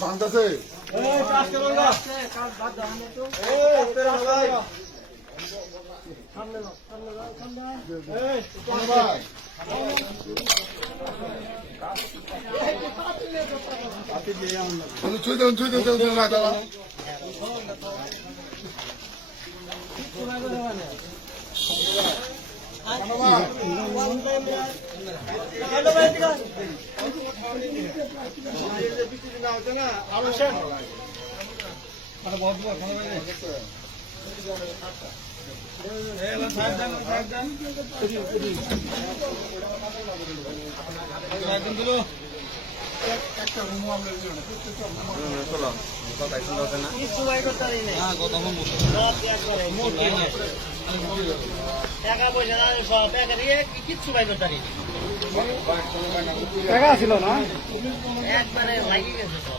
ভাঙতেছে ছুঁই দেন ছুঁই দেন ছুঁই দেন না দাদা টাকা পয়সা না সব টাকা দিয়ে কিচ্ছু পাই করতে পারি টাকা ছিল না? একবারে লাগিয়ে গেছে সব।